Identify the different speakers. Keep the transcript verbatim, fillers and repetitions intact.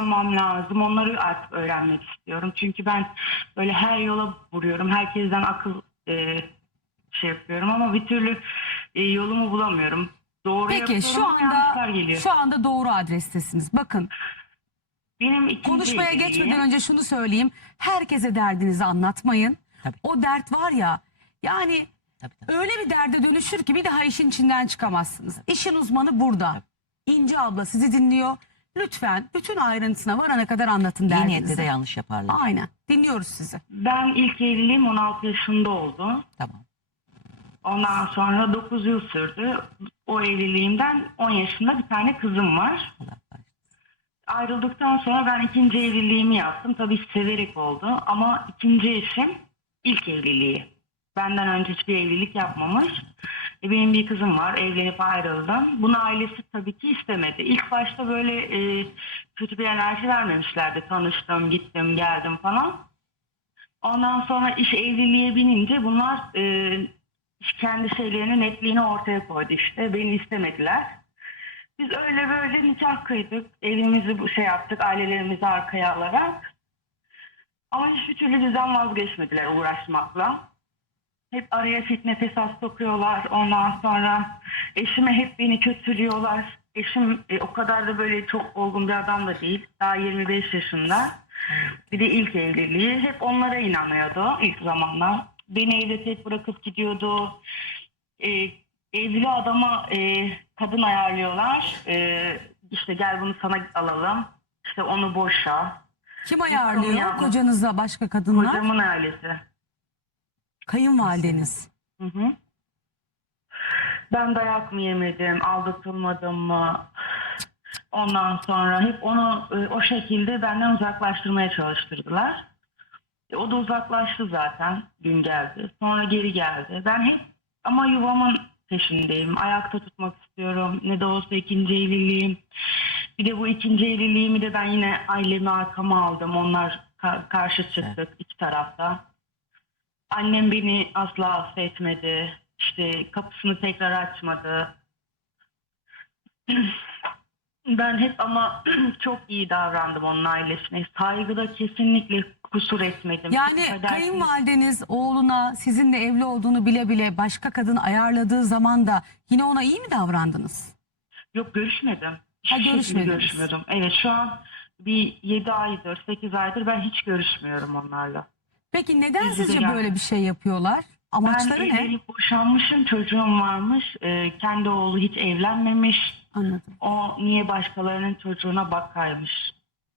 Speaker 1: almam lazım. Onları artık öğrenmek istiyorum. Çünkü ben böyle her yola vuruyorum. Herkesten akıl e, şey yapıyorum ama bir türlü e, yolumu bulamıyorum. Doğru
Speaker 2: Peki
Speaker 1: yapıyorum
Speaker 2: şu
Speaker 1: ama yanlışlar
Speaker 2: anda
Speaker 1: geliyor.
Speaker 2: şu anda doğru adrestesiniz. Bakın,
Speaker 1: Benim ikinci
Speaker 2: konuşmaya
Speaker 1: evliliğim.
Speaker 2: geçmeden önce şunu söyleyeyim. Herkese derdinizi anlatmayın.
Speaker 3: Tabii.
Speaker 2: O dert var ya, yani
Speaker 3: Tabii, tabii.
Speaker 2: öyle bir derde dönüşür ki bir daha işin içinden çıkamazsınız. İşin uzmanı burada. İnci abla sizi dinliyor. Lütfen bütün ayrıntısına varana kadar anlatın
Speaker 3: İyi niyetle de
Speaker 2: derdinizi.
Speaker 3: yanlış yaparlar.
Speaker 2: Aynen. Dinliyoruz sizi.
Speaker 1: Ben ilk evliliğim on altı yaşında oldu.
Speaker 3: Tamam.
Speaker 1: Ondan sonra dokuz yıl sürdü. O evliliğimden on yaşında bir tane kızım var.
Speaker 3: Allah bağışlasın.
Speaker 1: Ayrıldıktan sonra ben ikinci evliliğimi yaptım. Tabii severek oldu ama ikinci eşim ilk evliliği. Benden önce hiçbir evlilik yapmamış. E, benim bir kızım var. Evlenip ayrıldım. Bunu ailesi tabii ki istemedi. İlk başta böyle e, kötü bir enerji vermemişlerdi. Tanıştım, gittim, geldim falan. Ondan sonra iş evliliğe binince bunlar e, kendi şeylerini, netliğini ortaya koydu işte. Beni istemediler. Biz öyle böyle nikah kıydık. Evimizi bu şey yaptık. Ailelerimizi arkaya alarak. Ama hiçbir türlü bizden vazgeçmediler uğraşmakla. Hep araya fitne fesat sokuyorlar. Ondan sonra eşime hep beni kötülüyorlar. Eşim e, o kadar da böyle çok olgun bir adam da değil. Daha yirmi beş yaşında. Bir de ilk evliliği. Hep onlara inanıyordu ilk zamanlar. Beni evde tek bırakıp gidiyordu. E, evli adama e, kadın ayarlıyorlar. E, işte gel bunu sana alalım. İşte onu boşa.
Speaker 2: Kim ayarlıyor
Speaker 1: yalnız-
Speaker 2: kocanıza, başka kadınlar?
Speaker 1: Kocamın ailesi.
Speaker 2: Kayınvalideniz.
Speaker 1: Hı hı. Ben dayak mı yemedim, aldatılmadım mı? Ondan sonra hep onu e, o şekilde benden uzaklaştırmaya çalıştırdılar. E, o da uzaklaştı zaten, gün geldi. Sonra geri geldi. Ben hep ama yuvamın peşindeyim. Ayakta tutmak istiyorum. Ne de olsa ikinci evliliğim. Bir de bu ikinci evliliğimi de ben yine ailemi arkama aldım. Onlar ka- karşı çıktık iki tarafta. Annem beni asla affetmedi. İşte kapısını tekrar açmadı. Ben hep ama çok iyi davrandım onun ailesine. Saygıda kesinlikle kusur etmedim.
Speaker 2: Yani
Speaker 1: Affedersiniz.
Speaker 2: kayınvalideniz oğluna sizinle evli olduğunu bile bile başka kadın ayarladığı zaman da yine ona iyi mi davrandınız?
Speaker 1: Yok, görüşmedim.
Speaker 2: Ha,
Speaker 1: Hiçbir şekilde
Speaker 2: görüşmediniz.
Speaker 1: görüşmüyordum. Evet, şu an bir yedi aydır, sekiz aydır ben hiç görüşmüyorum onlarla.
Speaker 2: Peki neden
Speaker 1: Yüz yüze
Speaker 2: sizce
Speaker 1: gel-
Speaker 2: böyle bir şey yapıyorlar? Amaçları
Speaker 1: Ben
Speaker 2: ne?
Speaker 1: evlenip boşanmışım, çocuğum varmış. Ee, kendi oğlu hiç evlenmemiş.
Speaker 2: Anladım.
Speaker 1: O niye başkalarının çocuğuna bakaymış.